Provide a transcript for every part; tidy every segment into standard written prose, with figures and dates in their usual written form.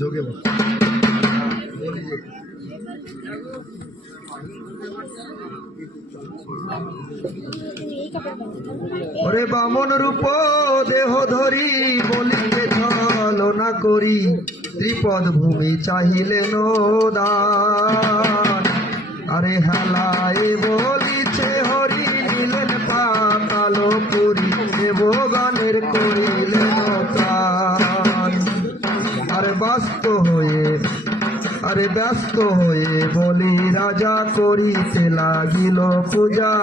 যোগে ওরে বামন রূপ দেহ ধরি বলিতে ছলনা করি ত্রিপদ ভূমি চাহিলে দান আরে হালায় বলিছে হরি নিলেন পাতাল পুরী দেব গানের করিলেন প্রাণ আরে ব্যস্ত হয়ে বলি রাজা করিতে লাগিল পূজা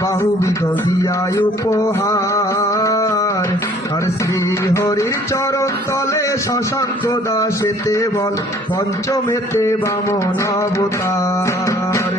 বাহুবিধ দিয়া উপহার আর শ্রী হরির চরণ তলে শশাঙ্ক দাসেতে বল পঞ্চমেতে বামন অবতার।